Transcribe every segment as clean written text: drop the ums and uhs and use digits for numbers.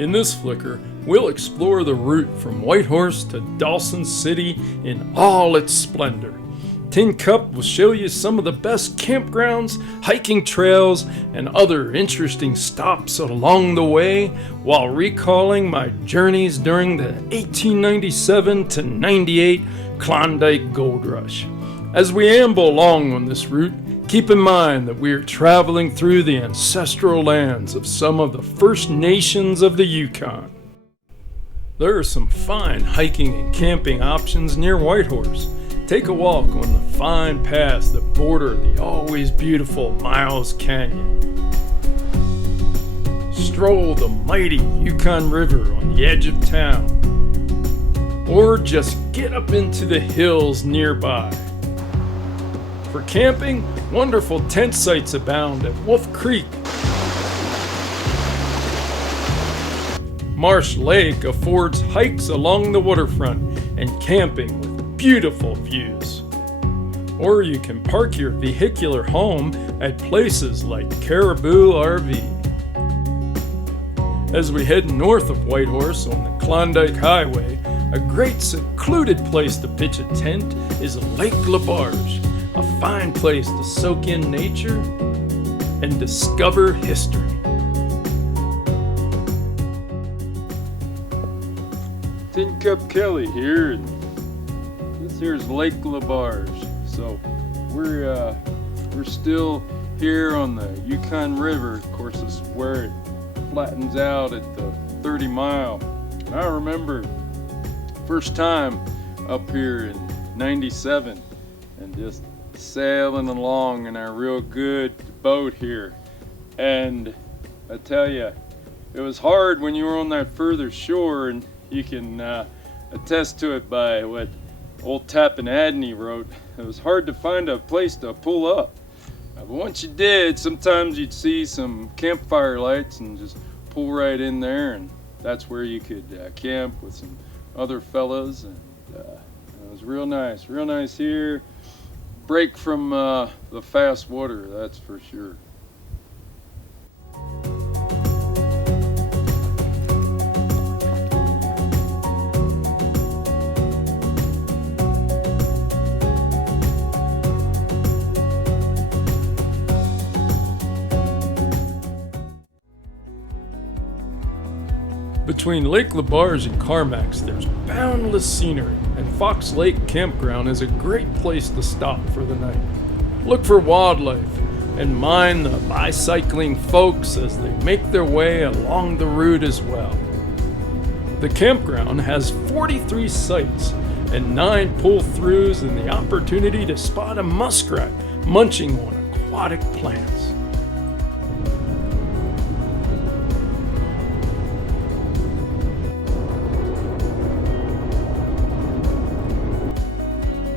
In this flicker, we'll explore the route from Whitehorse to Dawson City in all its splendor. Tin Cup will show you some of the best campgrounds, hiking trails, and other interesting stops along the way while recalling my journeys during the 1897 to 98 Klondike Gold Rush. As we amble along on this route, keep in mind that we are traveling through the ancestral lands of some of the First Nations of the Yukon. There are some fine hiking and camping options near Whitehorse. Take a walk on the fine paths that border the always beautiful Miles Canyon. Stroll the mighty Yukon River on the edge of town. Or just get up into the hills nearby. For camping, wonderful tent sites abound at Wolf Creek. Marsh Lake affords hikes along the waterfront and camping with beautiful views. Or you can park your vehicular home at places like Caribou RV. As we head north of Whitehorse on the Klondike Highway, a great secluded place to pitch a tent is Lake LaBarge. A fine place to soak in nature and discover history. Tin Cup Kelly here, and this here's Lake LaBarge. So we're still here on the Yukon River. Of course, this is where it flattens out at the 30 mile. I remember first time up here in '97 and just sailing along in our real good boat here, and I tell you, it was hard when you were on that further shore, and you can attest to it by what old Tappan Adney wrote. It was hard to find a place to pull up, but once you did, sometimes you'd see some campfire lights and just pull right in there, and that's where you could camp with some other fellas, and it was real nice here. Break from the fast water, that's for sure. Between Lake LaBarge and Carmacks, there's boundless scenery, and Fox Lake Campground is a great place to stop for the night. Look for wildlife and mind the bicycling folks as they make their way along the route as well. The campground has 43 sites and 9 pull-throughs and the opportunity to spot a muskrat munching on aquatic plants.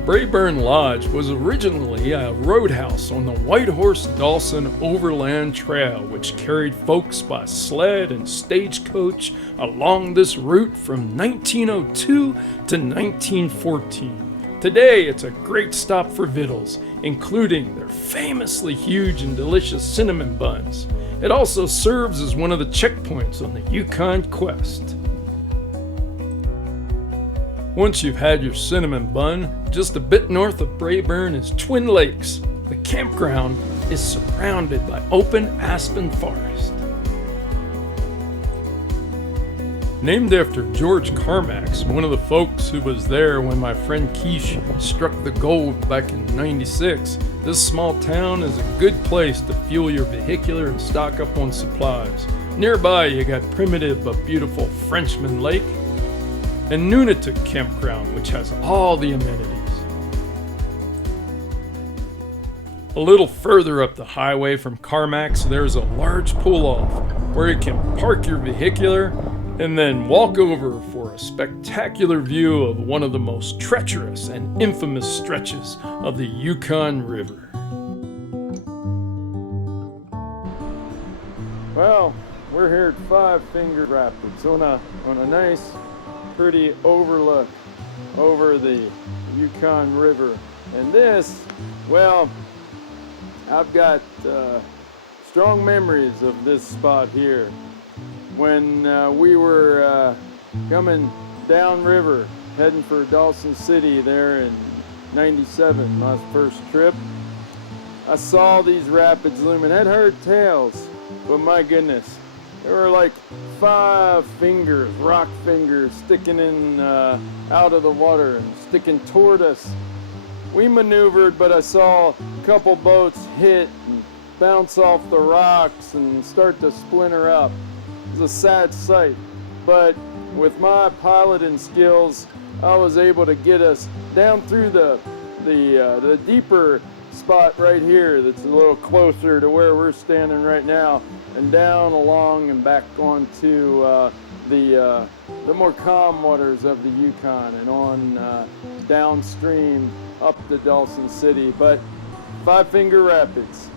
Braeburn Lodge was originally a roadhouse on the Whitehorse Dawson Overland Trail, which carried folks by sled and stagecoach along this route from 1902 to 1914. Today, it's a great stop for victuals, including their famously huge and delicious cinnamon buns. It also serves as one of the checkpoints on the Yukon Quest. Once you've had your cinnamon bun, just a bit north of Braeburn is Twin Lakes. The campground is surrounded by open aspen forest. Named after George Carmacks, one of the folks who was there when my friend Quiche struck the gold back in '96, this small town is a good place to fuel your vehicular and stock up on supplies. Nearby you got primitive but beautiful Frenchman Lake, and Nunatak Campground, which has all the amenities. A little further up the highway from Carmacks, there's a large pull-off where you can park your vehicular and then walk over for a spectacular view of one of the most treacherous and infamous stretches of the Yukon River. Well, we're here at Five Finger Rapids on a nice pretty overlook over the Yukon River. And this, well, I've got strong memories of this spot here. when we were coming downriver, heading for Dawson City there in '97, my first trip. I saw these rapids looming. I'd heard tales, but my goodness, there were like 5 fingers, rock fingers, sticking in out of the water and sticking toward us. We maneuvered, but I saw a couple boats hit and bounce off the rocks and start to splinter up. It was a sad sight, but with my piloting skills, I was able to get us down through the deeper spot right here that's a little closer to where we're standing right now, and down along and back onto the more calm waters of the Yukon and on downstream up to Dawson City. But Five Finger Rapids,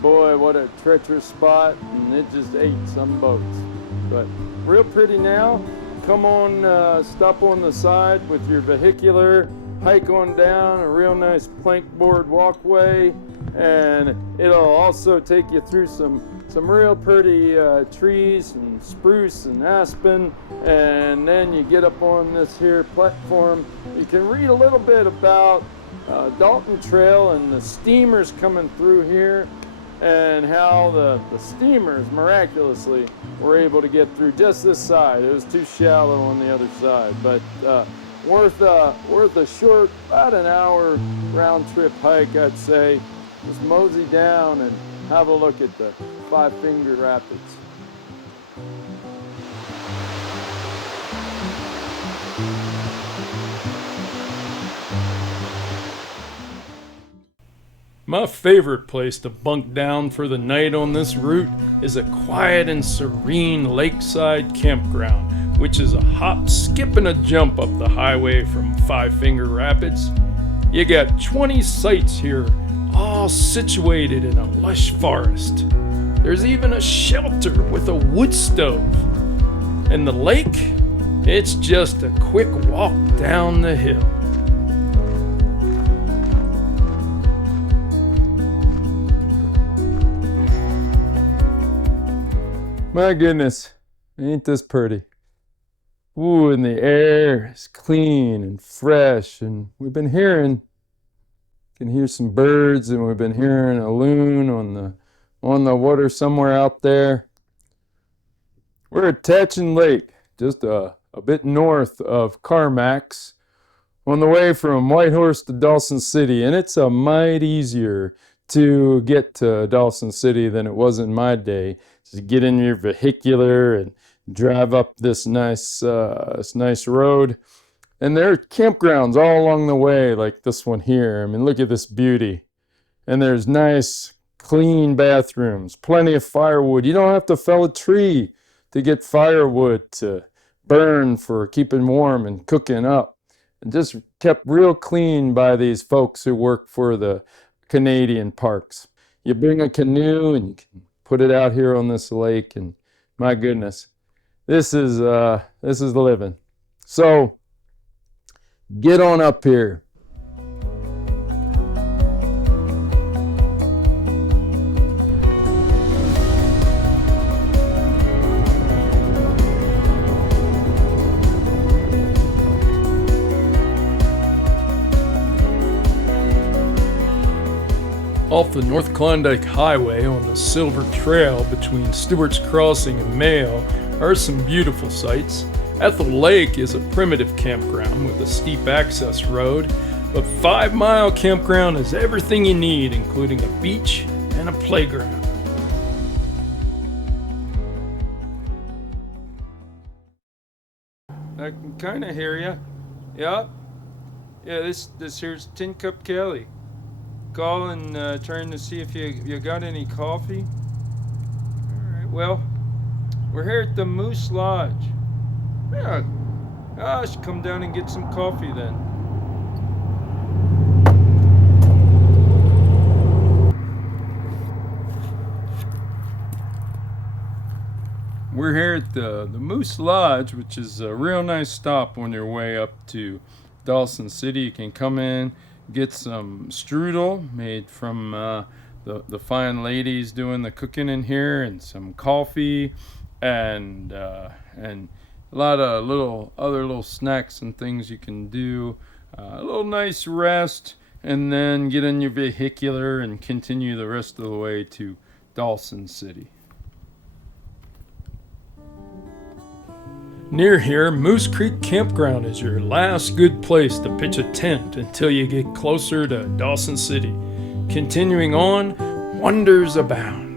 boy, what a treacherous spot, and it just ate some boats. But real pretty now. Come on, stop on the side with your vehicular, hike on down a real nice plank board walkway, and it'll also take you through some real pretty trees and spruce and aspen, and then you get up on this here platform. You can read a little bit about Dalton Trail and the steamers coming through here, and how the steamers miraculously were able to get through just this side. It was too shallow on the other side, but worth a short, about an hour round trip hike, I'd say. Just mosey down and have a look at the Five Finger Rapids. My favorite place to bunk down for the night on this route is a quiet and serene lakeside campground, which is a hop, skip, and a jump up the highway from Five Finger Rapids. You got 20 sites here, all situated in a lush forest. There's even a shelter with a wood stove. And the lake, it's just a quick walk down the hill. My goodness, ain't this pretty? Ooh, and the air is clean and fresh, and we've been hearing, can hear some birds, and we've been hearing a loon on the water somewhere out there. We're at Tatchin Lake, just a bit north of Carmacks, on the way from Whitehorse to Dawson City, and it's a mite easier to get to Dawson City than it was in my day. Just get in your vehicular and drive up this nice road. And there are campgrounds all along the way, like this one here. I mean, look at this beauty. And there's nice, clean bathrooms, plenty of firewood. You don't have to fell a tree to get firewood to burn for keeping warm and cooking up. And just kept real clean by these folks who work for the Canadian parks. You bring a canoe and you can put it out here on this lake, and my goodness, this is living. So get on up here. Off the North Klondike Highway on the Silver Trail between Stewart's Crossing and Mayo are some beautiful sights. Ethel Lake is a primitive campground with a steep access road, but 5 Mile Campground is everything you need, including a beach and a playground. I can kind of hear you. Yep. Yeah, this here's Tin Cup Kelly. Calling, trying to see if you got any coffee. All right, well, we're here at the Moose Lodge. Yeah, I should come down and get some coffee then. We're here at the Moose Lodge, which is a real nice stop on your way up to Dawson City. You can come in, get some strudel made from the fine ladies doing the cooking in here, and some coffee, and a lot of other little snacks and things you can do. A little nice rest, and then get in your vehicular and continue the rest of the way to Dawson City. Near here, Moose Creek Campground is your last good place to pitch a tent until you get closer to Dawson City. Continuing on, wonders abound.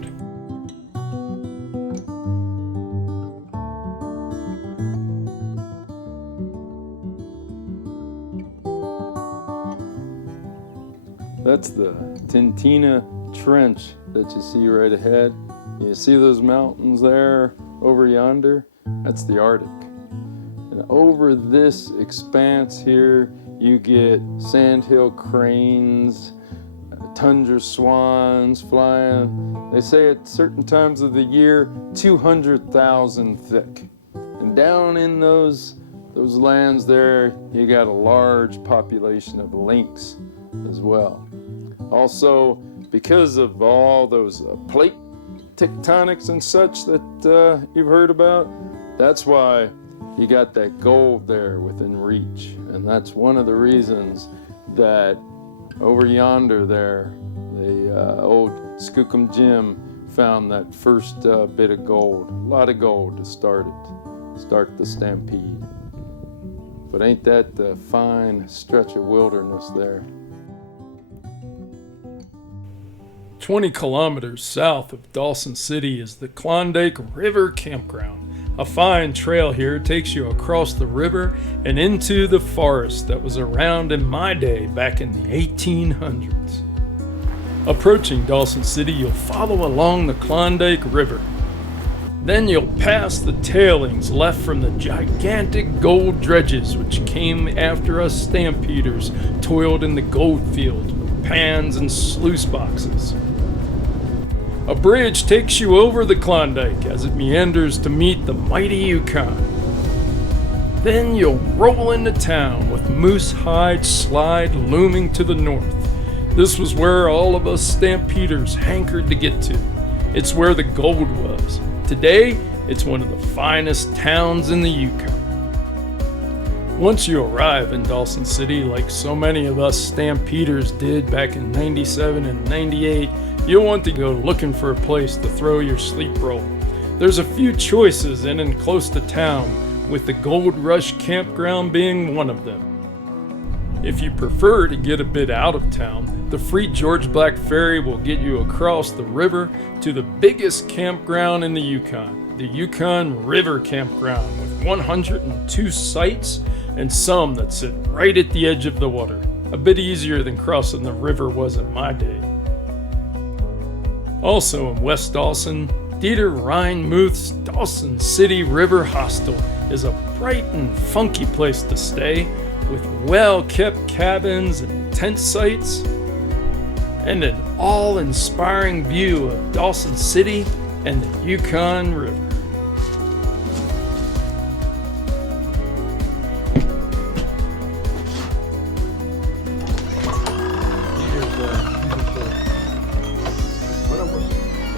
That's the Tintina Trench that you see right ahead. You see those mountains there over yonder? That's the Arctic. And over this expanse here, you get sandhill cranes, tundra swans flying. They say at certain times of the year, 200,000 thick. And down in those lands there, you got a large population of lynx as well. Also, because of all those plate tectonics and such that you've heard about, that's why you got that gold there within reach. And that's one of the reasons that over yonder there, the old Skookum Jim found that first bit of gold. A lot of gold to start the stampede. But ain't that a fine stretch of wilderness there? 20 kilometers south of Dawson City is the Klondike River Campground. A fine trail here takes you across the river and into the forest that was around in my day back in the 1800s. Approaching Dawson City, you'll follow along the Klondike River. Then you'll pass the tailings left from the gigantic gold dredges which came after us stampeders toiled in the gold fields with pans and sluice boxes. A bridge takes you over the Klondike as it meanders to meet the mighty Yukon. Then you'll roll into town with Moose Hide Slide looming to the north. This was where all of us stampeders hankered to get to. It's where the gold was. Today, it's one of the finest towns in the Yukon. Once you arrive in Dawson City, like so many of us stampeders did back in 97 and 98, you'll want to go looking for a place to throw your sleep roll. There's a few choices in and close to town, with the Gold Rush campground being one of them. If you prefer to get a bit out of town, the free George Black Ferry will get you across the river to the biggest campground in the Yukon River Campground, with 102 sites and some that sit right at the edge of the water. A bit easier than crossing the river was in my day. Also in West Dawson, Dieter Reinmuth's Dawson City River Hostel is a bright and funky place to stay, with well-kept cabins and tent sites, and an awe-inspiring view of Dawson City and the Yukon River.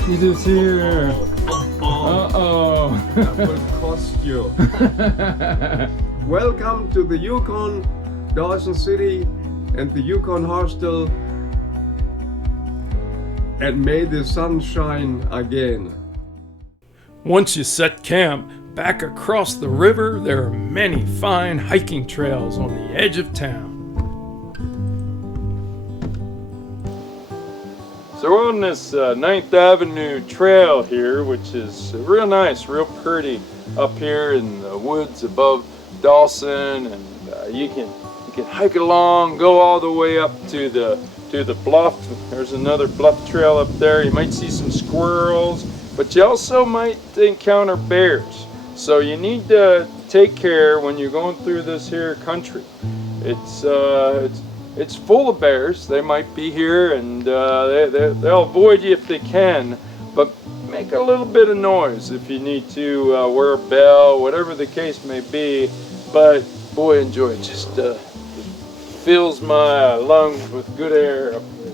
Peter's here. Uh-oh. That will cost you. Welcome to the Yukon, Dawson City, and the Yukon Hostel. And may the sun shine again. Once you set camp, back across the river, there are many fine hiking trails on the edge of town. So we're on this 9th Avenue trail here, which is real nice, real pretty up here in the woods above Dawson, and you can hike along, go all the way up to the bluff. There's another bluff trail up there. You might see some squirrels, but you also might encounter bears. So you need to take care when you're going through this here country. It's full of bears. They might be here, and they'll avoid you if they can, but make a little bit of noise if you need to, wear a bell, whatever the case may be. But boy, enjoy it. Just fills my lungs with good air up here.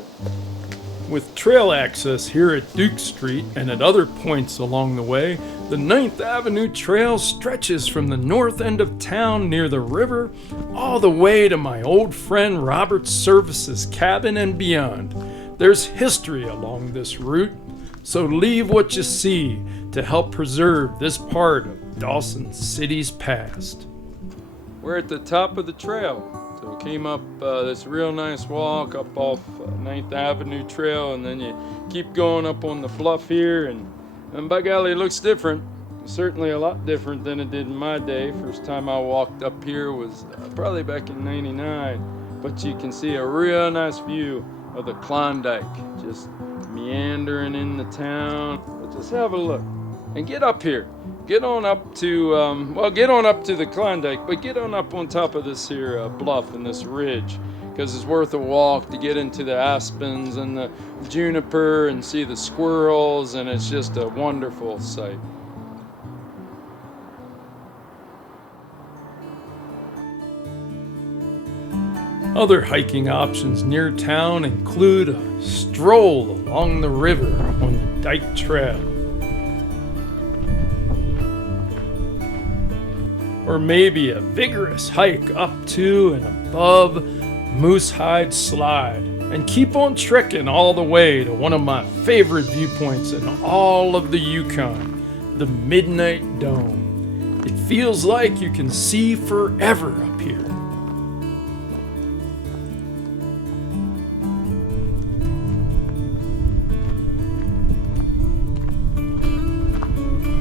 With trail access here at Duke Street and at other points along the way, the 9th Avenue Trail stretches from the north end of town near the river all the way to my old friend Robert Service's cabin and beyond. There's history along this route, so leave what you see to help preserve this part of Dawson City's past. We're at the top of the trail. So we came up this real nice walk up off 9th Avenue Trail, and then you keep going up on the bluff here, and by golly, it looks different. Certainly a lot different than it did in my day. First time I walked up here was probably back in '99, but you can see a real nice view of the Klondike, just meandering in the town. But just have a look and get up here. Get on up to, get on up to the Klondike, but get on up on top of this here bluff and this ridge, because it's worth a walk to get into the aspens and the juniper and see the squirrels, and it's just a wonderful sight. Other hiking options near town include a stroll along the river on the Dyke Trail, or maybe a vigorous hike up to and above Moosehide Slide, and keep on trekking all the way to one of my favorite viewpoints in all of the Yukon, the Midnight Dome. It feels like you can see forever up here.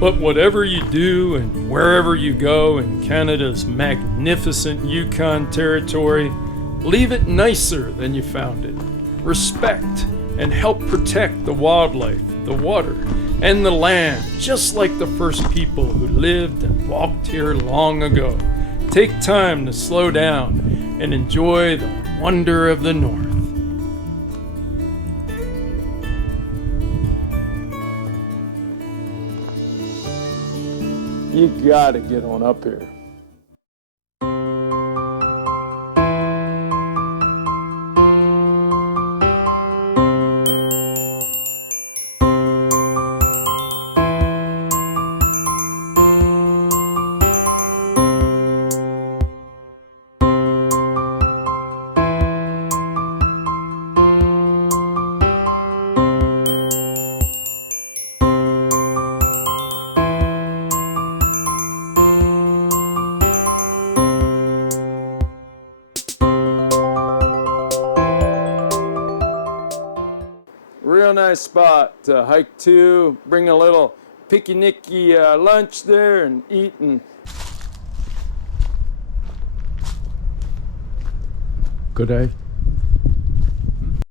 But whatever you do and wherever you go in Canada's magnificent Yukon territory, leave it nicer than you found it. Respect and help protect the wildlife, the water, and the land, just like the first people who lived and walked here long ago. Take time to slow down and enjoy the wonder of the North. You gotta get on up here. Real nice spot to hike to, bring a little picnicky lunch there and eat and... Good day.